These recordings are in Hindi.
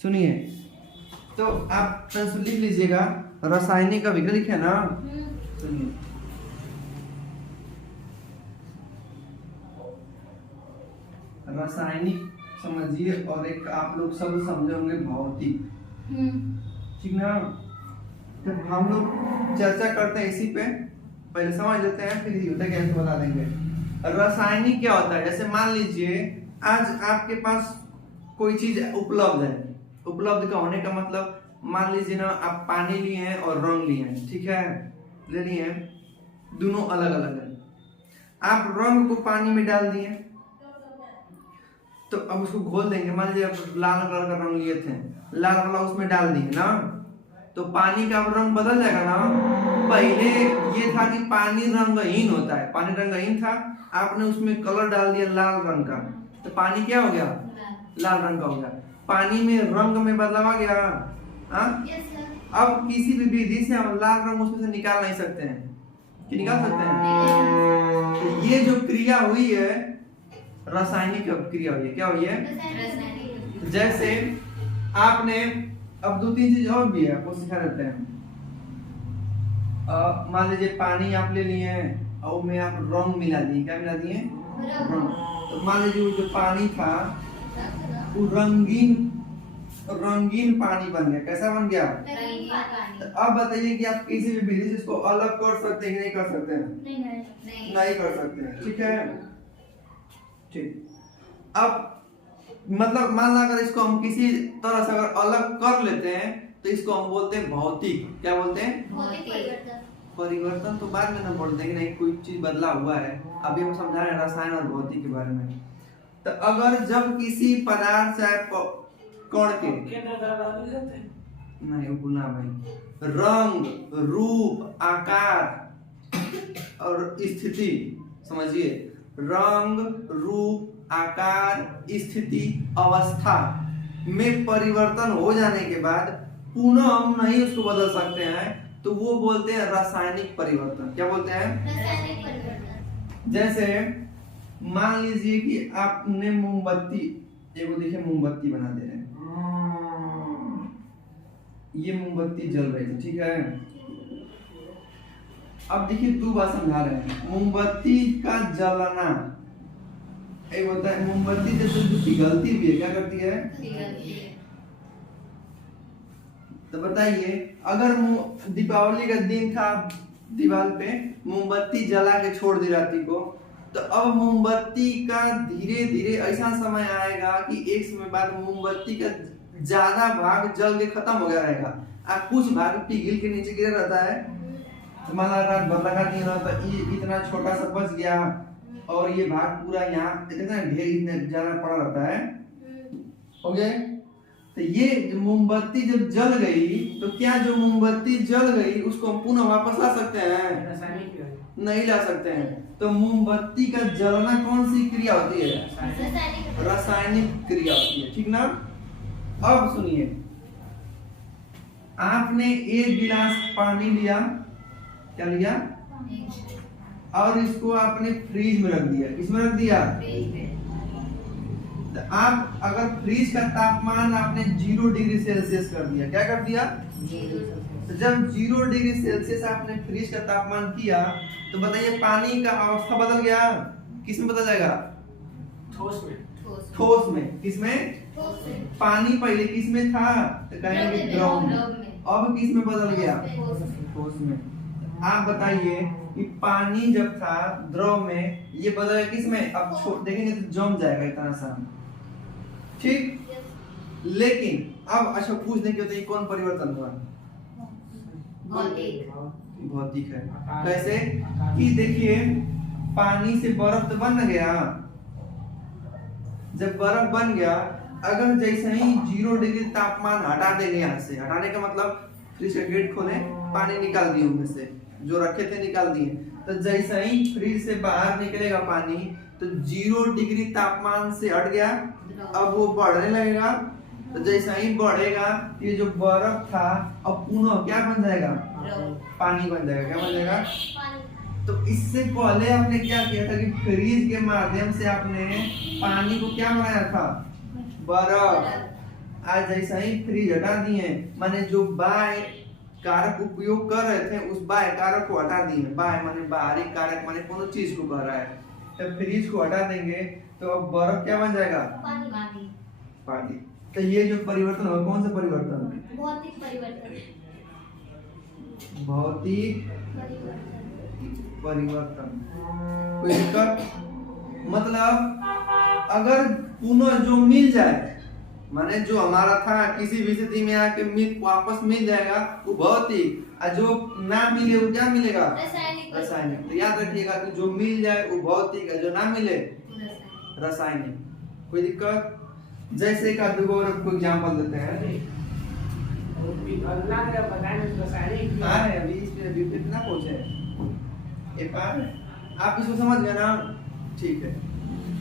सुनिए, तो आप लिख लीजिएगा रासायनिक अभिक्रिया लिखे ना। सुनिए, रासायनिक समझिए और एक आप लोग सब समझे होंगे भौतिक, ठीक ना। तो हम लोग चर्चा करते हैं इसी पे, पहले समझ लेते हैं फिर होता है कैसे बता देंगे। रासायनिक क्या होता है, जैसे मान लीजिए आज आपके पास कोई चीज उपलब्ध है। उपलब्ध का होने का मतलब मान लीजिए ना, आप पानी लिए हैं और रंग लिए हैं, ठीक है, ले लिए हैं, दोनों अलग अलग है। आप रंग को पानी में डाल दिए तो अब उसको घोल देंगे। मान लीजिए आप लाल कलर का रंग लिए थे, लाल वाला उसमें डाल दिए ना, तो पानी का रंग बदल जाएगा ना। पहले ये था कि पानी रंगहीन होता है, पानी रंगहीन था, आपने उसमें कलर डाल दिया लाल रंग का, तो पानी क्या हो गया, लाल रंग का हो गया। पानी में रंग में बदलाव आ गया। अब किसी भी विधि से हम लाल रंग उसमें से निकाल नहीं सकते हैं, कि निकाल सकते हैं? तो ये जो क्रिया हुई है रासायनिक क्रिया हुई है। क्या हुई है? जैसे आपने अब दो तीन चीज और भी है, आपको सिखा देते हैं। मान लीजिए पानी आप ले लिए हैं और में आप रंग मिला दिए। क्या मिला दिए? रंग। तो मान लीजिए वो जो पानी था वो रंगीन पानी बन गया। कैसा बन गया? तो अब बताइए कि आप किसी भी विधि से इसको अलग कर सकते हैं कि नहीं कर सकते हैं? नहीं कर सकते हैं, ठीक है। ठीक, अब मतलब मान लो अगर इसको हम किसी तरह से अगर अलग कर लेते हैं तो इसको हम बोलते हैं भौतिक। क्या बोलते हैं? परिवर्तन तो बाद में ना बोलते हैं कि नहीं कोई चीज बदला हुआ है, अभी हम समझा रहे हैं रसायन और भौतिक के बारे में। तो अगर जब किसी पदार्थ चाहे कण के नहीं भूलना भाई, रंग, रूप, आकार और स्थिति, समझिए, रंग, रूप, आकार, स्थिति, अवस्था में परिवर्तन हो जाने के बाद पुनः हम नहीं उसको बदल सकते हैं, तो वो बोलते हैं रासायनिक परिवर्तन। क्या बोलते हैं? रासायनिक परिवर्तन। जैसे मान लीजिए कि आपने मोमबत्ती, एगो देखिए मोमबत्ती बना दे रहे हैं, ये मोमबत्ती जल रही है, ठीक है। अब देखिए दो बात समझा रहे हैं। मोमबत्ती का जलना एक होता है, मोमबत्ती जैसे पिघलती भी है, क्या करती है? पिघलती है। तो बताइए अगर दीपावली का दिन था, दीवार पे मोमबत्ती जला के छोड़ दी राती को, तो अब मोमबत्ती का धीरे धीरे ऐसा समय आएगा कि एक समय बाद मोमबत्ती का ज्यादा भाग जल के खत्म हो गया रहेगा, और कुछ भाग पिघल के नीचे गिरा रहता है। तो मान लो रात बदला का दिन होता है, ये इतना छोटा सा बच गया और ये भाग पूरा यहाँ इतना ढेर ज्यादा पड़ा रहता है, हो गया। तो ये मोमबत्ती जब जल गई तो क्या जो मोमबत्ती जल गई उसको हम पुनः वापस ला सकते हैं? नहीं ला सकते हैं। तो मोमबत्ती का जलना कौन सी क्रिया होती है? रासायनिक क्रिया होती है, ठीक ना। अब सुनिए, आपने एक गिलास पानी लिया, क्या लिया, और इसको आपने फ्रीज में रख दिया। किसमें रख दिया? तो आप अगर फ्रीज का तापमान आपने 0 डिग्री सेल्सियस कर दिया, क्या कर दिया? तो जब 0 डिग्री सेल्सियस आपने फ्रीज का तापमान किया तो बताइए पानी का अवस्था बदल गया? किसमें बदल जाएगा? ठोस में। ठोस में। किसमें? पानी पहले किसमें था? तो कहेंगे द्रव में। अब किसमें बदल गया? ठोस में। आप बताइए कि पानी जब था द्रव में, ये बदल गया किसमें? अब देखेंगे तो जम जाएगा इतना सा, ठीक। लेकिन अब अच्छा पूछने की होता है कौन परिवर्तन हुआ? भौतिक है। कैसे? कि देखिए पानी से बर्फ तो बन गया, जब बर्फ बन गया, अगर जैसे ही 0 डिग्री तापमान हटा देंगे, यहाँ से हटाने का मतलब फ्रिज का गेट खोले, पानी निकाल दिए उनमें से, जो रखे थे निकाल दिए, तो जैसे ही फ्रिज से बाहर निकलेगा पानी तो 0 डिग्री तापमान से हट गया, अब वो बढ़ने लगेगा। तो जैसा ही बढ़ेगा ये जो बर्फ था अब पुनः क्या बन जाएगा? पानी बन जाएगा। क्या बन जाएगा? तो इससे पहले आपने क्या किया था कि फ्रीज के माध्यम से आपने पानी को क्या बनाया था? बर्फ। आज जैसा ही फ्रिज हटा दिए, माने जो बाय कारक उपयोग कर रहे थे उस बाय कारक को हटा दिए। बाय माने बाहरी कारक माने कोनो चीज को कह रहा है, तो फ्रिज को हटा देंगे तो अब बर्फ क्या बन जाएगा? पानी। तो ये जो परिवर्तन होगा कौन सा परिवर्तन? भौतिक परिवर्तन। भौतिक परिवर्तन। कोई दिक्कत? मतलब अगर पुनः जो मिल जाए, माने जो हमारा था किसी भी स्थिति में आके वापस मिल जाएगा वो भौतिक, और जो ना मिले वो क्या मिलेगा? रासायनिक। तो याद रखिएगा कि जो मिल जाए वो भौतिक है, जो ना मिले रासायनिक। कोई दिक्कत? जैसे का दो को एग्जांपल देते हैं। अभी इसमें कितना पहुंचे एक बार आप इसको समझ गए ना? ठीक है।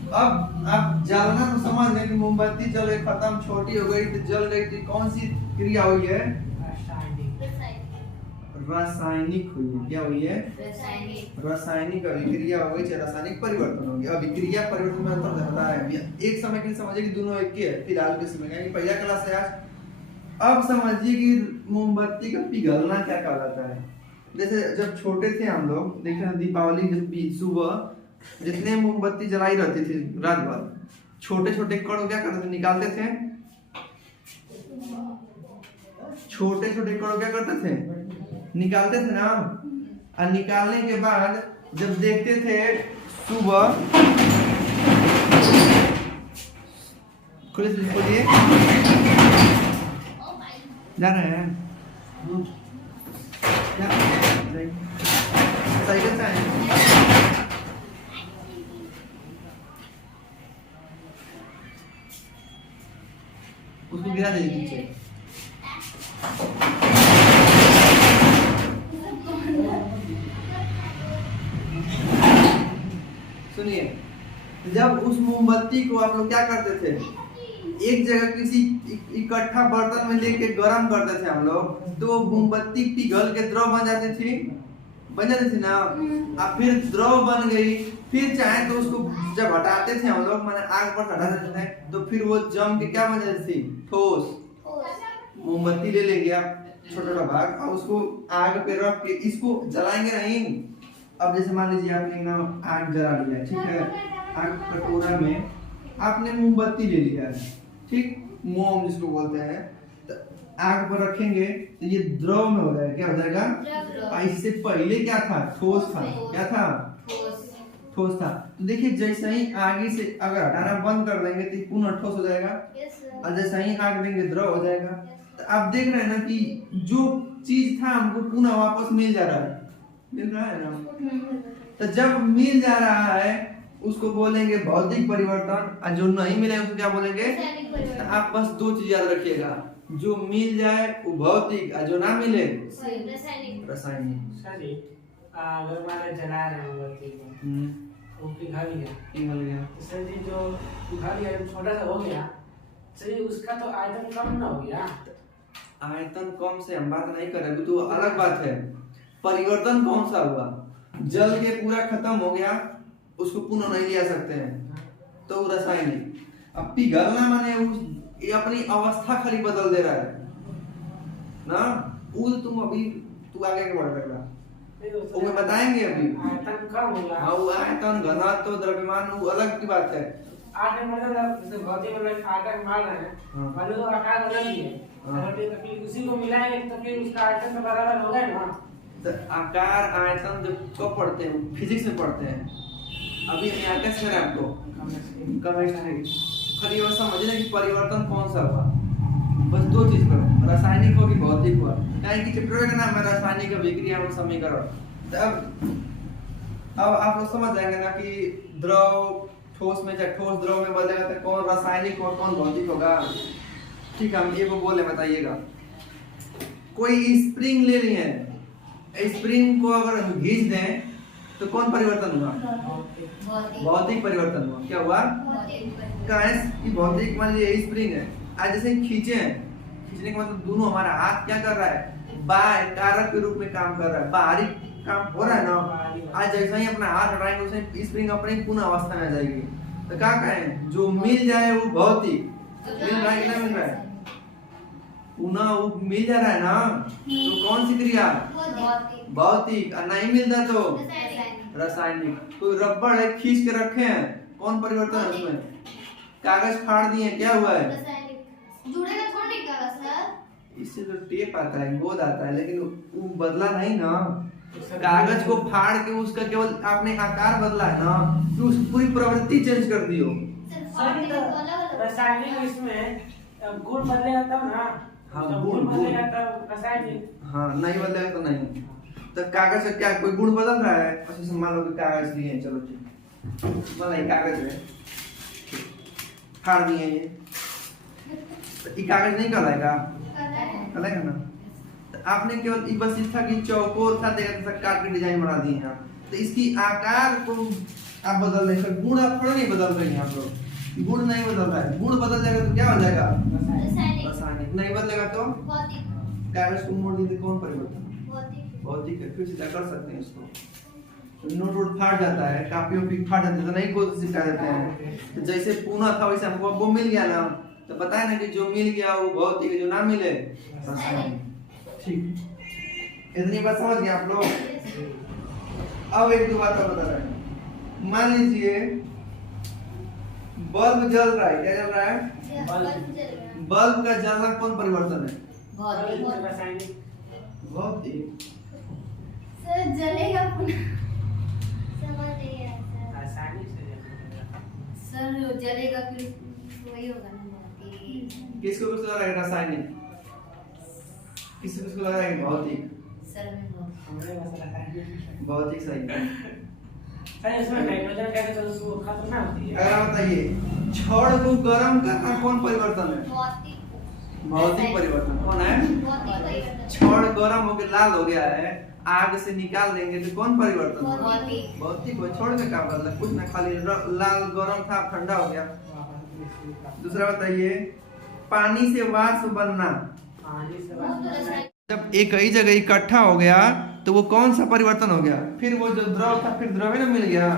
अब आप जलना तो समझ गए कि मोमबत्ती जल गई, खत्म, छोटी हो गई तो जल गई, थी कौन सी क्रिया हुई है? रासायनिक हुई है। क्या हुई है? रासायनिक अभिक्रिया हो गई, रासायनिक परिवर्तन हो गया। अभिक्रिया परिवर्तन में अंतर रहता है। एक समय के लिए समझिए कि दोनों एक ही है फिलहाल के समय, यानी पहला क्लास है आज। अब समझिए कि मोमबत्ती का पिघलना क्या कहलाता है। जैसे जब छोटे थे हम लोग, देखते दीपावली जब सुबह जितने मोमबत्ती जलाई रहती थी रात भर, छोटे छोटे कण क्या करते थे? निकालते थे। छोटे छोटे कण क्या करते थे? निकालते थे ना। और निकालने के बाद जब देखते थे सुबह, खोलिए जा रहे हैं साइकिल से आए। उसको गिरा दीजिए नीचे। सुनिए, जब उस मोमबत्ती को आप लोग क्या करते थे? एक जगह किसी इकट्ठा बर्तन में लेके गर्म करते थे हम लोग, तो मोमबत्ती पिघल के द्रव बन जाती थी ना। अब फिर द्रव बन गई, फिर चाहे तो उसको जब हटाते थे हम लोग, माने आग पर हटा देते थे, तो फिर वो जम के क्या बन जाती थी? ठोस। मोमबत्ती ले लेंगे आप छोटा छोटा भाग और उसको आग पे रख के इसको जलाएंगे नहीं। अब जैसे मान लीजिए आपने ना आग जला लिया, ठीक है, आग कटोरा में आपने मोमबत्ती ले लिया है, ठीक, मोम जिसको बोलते हैं, तो आग पर रखेंगे तो ये द्रव में हो जाएगा। क्या हो जाएगा? इससे पहले क्या था? ठोस था। क्या था? ठोस था। तो देखिए जैसे ही आगे से अगर हटाना बंद कर देंगे तो पुनः ठोस हो जाएगा, और जैसे ही आग देंगे द्रव हो जाएगा। तो आप देख रहे हैं ना कि जो चीज था हमको पुनः वापस मिल जा रहा है, मिल रहा है ना। तो जब मिल जा रहा है उसको बोलेंगे भौतिक परिवर्तन, और जो नहीं मिले उसको क्या बोलेंगे? तो आप बस दो चीज याद रखिएगा, जो मिल जाए वो भौतिक, और जो ना मिले रासायनिक। अगर मान जला रहे हो वो पिघल गया, तो सर जी जो पिघल गया छोटा सा हो गया, सर उसका तो आयतन कम ना हो गया? आयतन कम से हम बात नहीं कर रहे, तो अलग बात है। परिवर्तन कौन सा हुआ? जल के पूरा खत्म हो गया, उसको पुनः नहीं लिया सकते हैं, तो रासायनिक। अब पिघलना माने ये अपनी अवस्था खाली बदल दे रहा है ना। वो तुम अभी तू आगे के बढ़ रहा वो मैं बताएंगे अभी। आयतन कम होगा। हाँ, वो आयतन, घनत्व, द्रव्यमान वो अलग की बात है। आयतन मतलब जैसे भौतिक मतलब आयतन मान रहे हैं, मान लो आकार बदल दिए, तो फिर उसी को मिलाएंगे तो फिर उसका आयतन तो बराबर होगा ना। तो आकार आयतन जब कब पढ़ते हैं? फिजिक्स में पढ़ते हैं। अभी हम यहाँ कैसे करें आपको? केमिस्ट्री। खाली वो समझना कि परिवर्तन कौन सा हुआ, बस दो चीज करो, रासायनिक हो कि भौतिक हुआ। यानी कि चैप्टर का नाम है रासायनिक अभिक्रिया और समीकरण। अब आप लोग समझ जाएंगे ना कि द्रव ठोस में, चाहे ठोस द्रव में बदलेगा तो कौन रासायनिक और कौन भौतिक होगा। ठीक है, हम ये को बोले बताइएगा। कोई स्प्रिंग ले लिए हैं, स्प्रिंग को अगर हम खींच दें तो कौन परिवर्तन हुआ? भौतिक परिवर्तन हुआ। क्या हुआ? भौतिक। मान लीजिए स्प्रिंग है, आज जैसे खींचने के मतलब दोनों हमारा हाथ क्या कर रहा है? बाय कारक के रूप में काम कर रहा है, बाहरी काम हो रहा है ना। आज जैसा ही अपना हाथ हटाएंगे उसे स्प्रिंग अपनी पुनः अवस्था में आ जाएगी। तो क्या कहें? जो मिल जाए वो भौतिक, मिल रहा है कि नहीं मिल रहा है? पुनः वो मिल जा रहा है ना, तो कौन सी क्रिया? भौतिक। और नहीं मिलता तो रासायनिक। कोई रबड़ है खींच के रखे हैं, कौन परिवर्तन है उसमें? कागज फाड़ दिए, क्या हुआ है? जुड़ेगा थोड़ी कागज सर। इससे तो टेप आता है, गोद आता है, लेकिन वो बदला नहीं ना। कागज को फाड़ के उसका केवल आपने आकार बदला है ना, तो उस पूरी प्रवृत्ति चेंज कर दियो। रासायनिक इसमें गुण बदलेगा तब ना। हाँ, गुण बदलेगा तब रासायनिक। हाँ, नहीं बदलेगा तो नहीं। तो कागज का क्या कोई गुण बदल रहा है? अच्छा मान लो कि कागज लिए हैं, चलो ठीक, मान लो कागज है, फाड़ दिए ये, तो ये कागज नहीं कहलाएगा? कहलाएगा ना। तो आपने केवल बस इस था कि चौकोर था, देखा काट के डिजाइन बना दिए हैं, तो इसकी आकार को आप बदल रहे हैं, गुण आप थोड़ा नहीं बदल रहे हैं। आप लोग गुण नहीं बदल रहा है, गुण बदल जाएगा तो क्या हो जाएगा? रासायनिक। नहीं बदलेगा तो कागज को मोड़ दीजिए, कौन परिवर्तन? भौतिक है। फिर सीधा कर सकते हैं इसको। तो नोट फाड़ जाता है, कापी ओपी फाड़ जाती है, तो नहीं को सिखा देते हैं। तो जैसे पुनः था वैसे हमको वो मिल गया ना, तो बताया ना कि जो मिल गया वो भौतिक है, जो ना मिले रासायनिक। ठीक, इतनी बात समझ गए आप लोग? अब एक दो बात और बता रहे हैं। मान लीजिए बल्ब जल रहा है, क्या जल रहा है? बल्ब का जलना कौन परिवर्तन है? भौतिक। सर जलेगा पुनः, समझ नहीं आया सर। रासायनिक से जलेगा। सर जलेगा फिर वही होगा ना भौतिक। किसको लग रहा है रासायनिक? किसको लग रहा है भौतिक? सर में भौतिक सही है। सर इसमें नाइट्रोजन गैस तो उसको खत्म ना होती है। अगर बताइए छड़ को गर्म करना कौन परिवर्तन है? भौतिक परिवर्तन। कौन है? छड़ गर्म होकर लाल हो गया है, आग से निकाल देंगे तो कौन परिवर्तन होगा? भौतिक। वो छोड़ के क्या मतलब कुछ ना, खाली लाल गर्म था ठंडा हो गया। दूसरा बताइए पानी से वाष्प बनना। जब एक ही जगह इकट्ठा हो गया तो वो कौन सा परिवर्तन हो गया? फिर वो जो द्रव था फिर द्रव ही ना मिल गया।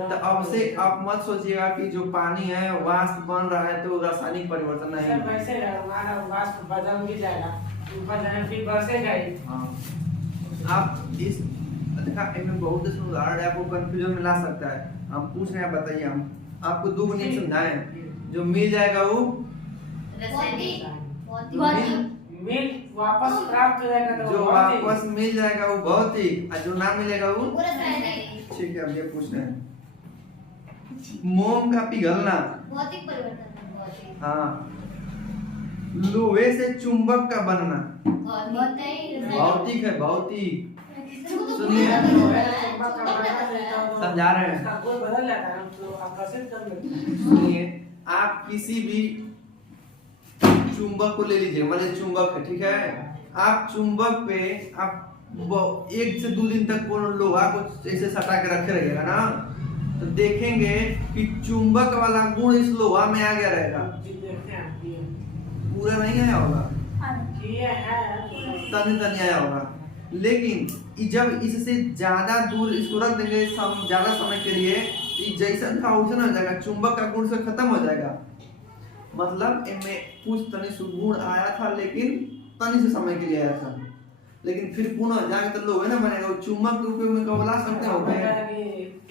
तो अब से आप मत सोचिएगा कि जो पानी है वाष्प बन रहा है तो रासायनिक परिवर्तन नहीं है। वैसे हमारा वाष्प बदल भी जाएगा, ऊपर जाने फिर बरसेगा ही। हाँ, आप इस देखा इनमें बहुत से उदाहरण है, आपको कंफ्यूजन में ला सकता है। हम पूछ रहे हैं, बताइए हम आपको दो नियम समझाएं। जो मिल जाएगा वो मिल वापस प्राप्त हो जाएगा तो जो वापस मिल जाएगा वो भौतिक, और जो ना मिलेगा वो ठीक है। अब ये पूछ रहे हैं मोम का पिघलना। भौतिक परिवर्तन। हाँ, लोहे से चुंबक का बनना भौतिक है। भौतिक सुनिए, समझा रहे हैं। बदल जाता है तो आकर्षित कर लेते हैं। सुनिए, आप किसी भी चुंबक को ले लीजिए, मतलब चुंबक है, ठीक है। आप चुंबक पे आप 1 से 2 दिन तक वो लोहा को ऐसे सटा के रखे रहिएगा ना, तो देखेंगे कि चुंबक वाला गुण इस लोहा में आ गया रहेगा। पूरा नहीं आया होगा, तनी तनी आया होगा। लेकिन जब इससे ज्यादा दूर इसको रख देंगे ज्यादा समय के लिए, जैसा था वैसा हो जाएगा, चुंबक का गुण से खत्म हो जाएगा। मतलब इनमें कुछ तनी सुगुण आया था, लेकिन तनी से समय के लिए आया था, लेकिन फिर पुनः जाके तो लोहे ना बनेगा। चुंबक के उपयोग में कब ला सकते हो?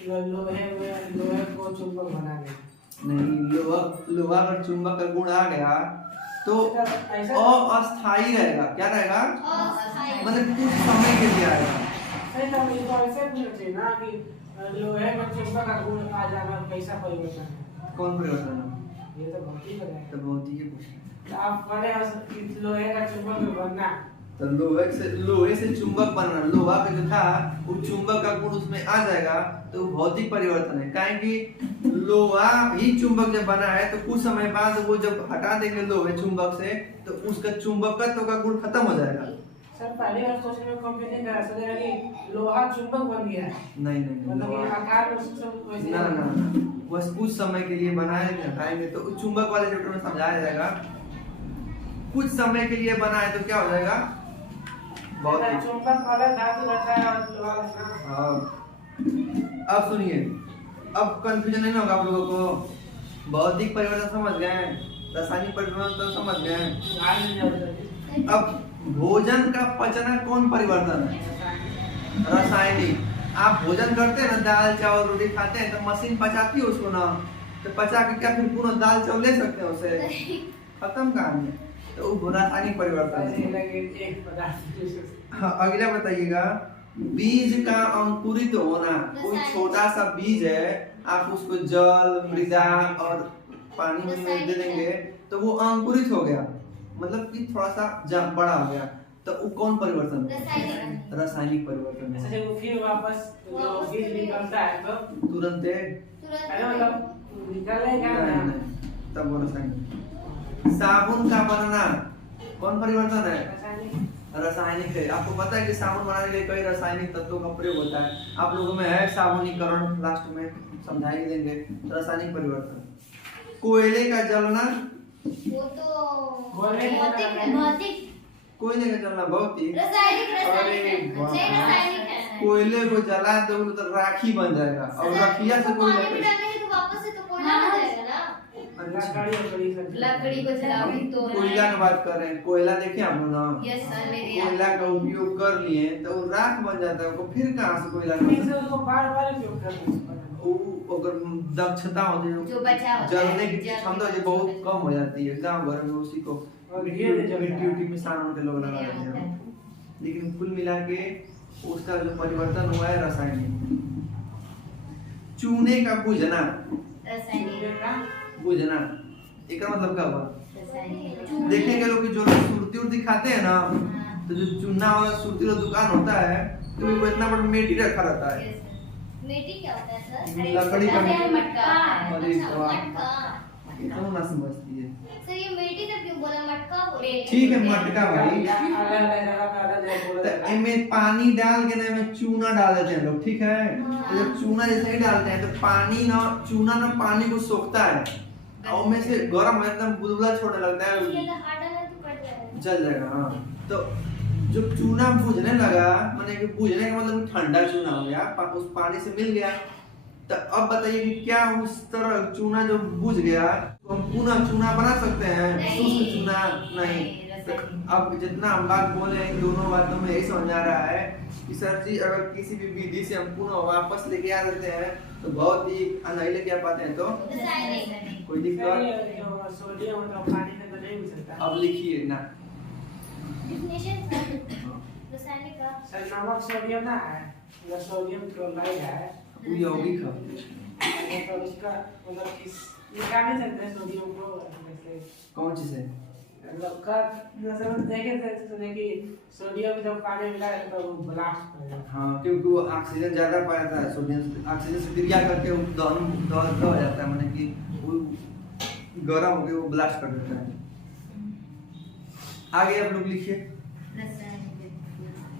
लोहे को चुंबक बना दे। नहीं, लोहा अगर चुंबक का गुण आ गया तो अस्थायी रहेगा। क्या रहेगा? मतलब कुछ समय के लिए आएगा। सही तो ये तो ऐसे भी होते ना कि लोहे में चुंबक का गुण आ जाना कैसा परिवर्तन है? कौन परिवर्तन है? ये तो भौतिक है। तो भौतिक है कुछ। आप पढ़े कि लोहे का चुंबक बनना, तो लोहे से चुंबक बनना, लोहा का जो था वो चुंबक का गुण उसमें आ जाएगा, तो भौतिक परिवर्तन है। काहे कि लोहा ही चुंबक जब बना है तो कुछ समय बाद वो जब हटा देंगे लोहे चुंबक से, तो उसका चुंबकत्व का गुण खत्म हो जाएगा। सर पहले बार सोचने में कंफ्यूजन करा, सोचा कि लोहा चुंबक बन गया है। नहीं, मतलब ये आकार में सब वैसे ना, बस कुछ समय के लिए बनाए हटाएंगे तो चुंबक वाले चैप्टर में समझाया जाएगा। कुछ समय के लिए बना है तो क्या हो जाएगा? भौतिक। चुंबक वाला धातु रहता है और लोहा रहता है। अब सुनिए, अब कंफ्यूजन नहीं होगा आप लोगों को। भौतिक परिवर्तन समझ गए? रासायनिक परिवर्तन तो समझ गए हैं। आज नहीं होता अब भोजन का पचना कौन परिवर्तन है? रासायनिक। आप भोजन करते हैं ना, दाल चावल रोटी खाते हैं तो मशीन पचाती है उसको ना, तो पचा के क्या फिर पुनः दाल चावल ले सकते हैं उसे? खत्म कहानी। तो वो रासायनिक परिवर्तन है। एक पदार्थ। हाँ, अगला बताइएगा, बीज का अंकुरित होना। कोई छोटा सा बीज है, आप उसको जल मृदा और पानी में दे देंगे तो वो अंकुरित हो गया, मतलब कि थोड़ा सा बड़ा हो गया, तो वो कौन परिवर्तन है? रासायनिक परिवर्तन है। अच्छा, वो फिर वापस जो बीज निकलता है तो तुरंत अरे मतलब निकलेगा ना, तब वो रासायनिक। साबुन का बनना कौन परिवर्तन है? रासायनिक है। आपको पता है कि साबुन बनाने के लिए कई रासायनिक तत्वों का प्रयोग होता है। आप लोगों में है साबुनीकरण, लास्ट में समझा ही देंगे। रासायनिक परिवर्तन। कोयले का जलना, वो तो भौतिक कोयले का जलना भौतिक। रासायनिक अरे वाह। रासायनिक है। कोयले को जला दो तो राखी बन जाएगा, और राखिया से कोई पानी में डालेंगे तो वापस से तो कोयला बन जाएगा ना। लकड़ी को जलाओगे तो कोयला की बात कर रहे हैं। कोयला देखिए आप लोग ना, यस सर, मेरे कोयला का उपयोग कर लिए तो वो राख बन जाता है, वो फिर कहाँ से कोयला बार-बार उपयोग करना अगर दक्षता होती है, जो बचा होता है, जलने की क्षमता जो बहुत कम हो जाती है। गांव घर में उसी को मिट्टी मिसाल के लोग लगा देते हैं। लेकिन कुल मिला के उसका जो परिवर्तन हुआ है रासायनिक। चूने का बुझना, बुझना एक मतलब क्या हुआ? देखेंगे लोग कि जो लोग सुरती उर्ती खाते हैं ना, तो जो चूना वाला सुरती वाला दुकान होता है तो वो इतना बड़ा मेटी रखा रहता है। मेटी क्या होता है सर? लकड़ी का मटका। अरे वाह, मटका। इतना ना समझती है। सर ये मेटी तो क्यों बोला, मटका बोले? ठीक है, मटका भाई। तो इनमें पानी डाल के ना इसमें चूना डाल देते हैं लोग, ठीक है? तो जब चूना जैसे ही डालते हैं तो पानी ना, चूना ना पानी को सोखता है और में से गर्म हो एकदम बुलबुला छोड़ने लगता है, जल जाएगा। हाँ, तो जब चूना बुझने लगा, माने कि बुझने का मतलब ठंडा चूना हो गया, उस पानी से मिल गया। तो अब बताइए कि क्या उस तरह चूना जो बुझ गया तो हम पुनः चूना बना सकते हैं? शुष्क चूना नहीं। तो अब जितना हम बात बोले इन दोनों बातों में यही समझ आ रहा है कि सर जी अगर किसी भी विधि से हम पुनः वापस लेके आ देते हैं तो बहुत ही नहीं लेके आ पाते हैं तो कोई दिक्कत। सोडियम तो पानी में तो नहीं मिल सकता। अब लिखिए ना, रासायनिक का सर नमक सोडियम ना है, मतलब सोडियम क्लोराइड है, वो यौगिक है। तो उसका मतलब किस निकाल नहीं सकते सोडियम को वैसे कौन चीज है? मतलब का जैसे हम देखे थे सुने कि सोडियम जब पानी में मिलाए तो वो ब्लास्ट हो जाता है। हाँ, क्योंकि वो ऑक्सीजन ज्यादा पाता है, सोडियम ऑक्सीजन से क्रिया करके वो दहन हो जाता है, माने कि वो गर्म होकर वो ब्लास्ट कर देता है। आगे आप लोग लिखिए,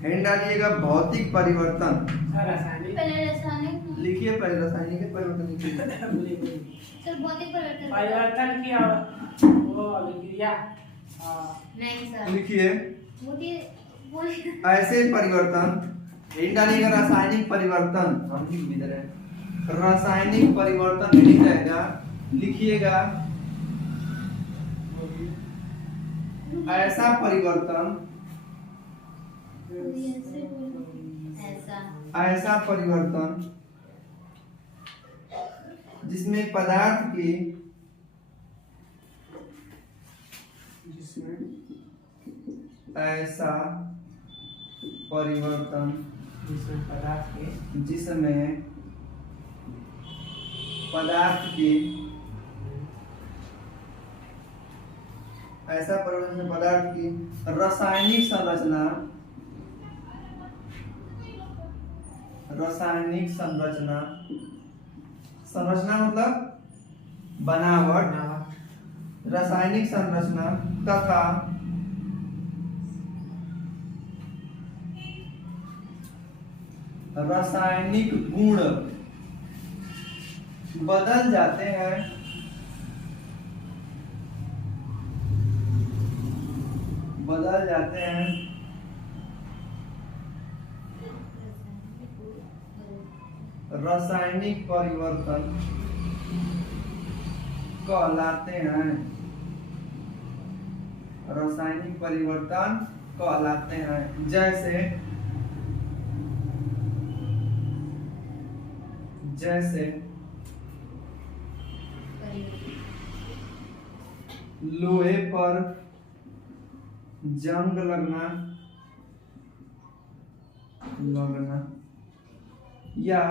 हैंड डालिएगा भौतिक परिवर्तन। रासायनिक पहले रासायनिक लिखिए, पहले रासायनिक परिवर्तन लिखिए। सर भौतिक परिवर्तन किया वो अभिक्रिया नहीं सर, लिखिए मुझे बोलिए। ऐसे परिवर्तन, हैंड डालिएगा रासायनिक परिवर्तन। हम लिख भी दे रहे हैं, रासायनिक परिवर्तन लिख जाएगा, लिखिएगा ऐसा परिवर्तन, ऐसा परिवर्तन जिसमें पदार्थ की, ऐसा परिवर्तन जिसमें पदार्थ के, जिसमें पदार्थ की, ऐसा परिवर्तन जिसमें पदार्थ की रासायनिक संरचना, रासायनिक संरचना, संरचना मतलब बनावट, रासायनिक संरचना तथा रासायनिक गुण बदल जाते हैं, बदल जाते हैं रासायनिक परिवर्तन कहलाते हैं। रासायनिक परिवर्तन कहलाते हैं। जैसे लोहे पर जंग लगना या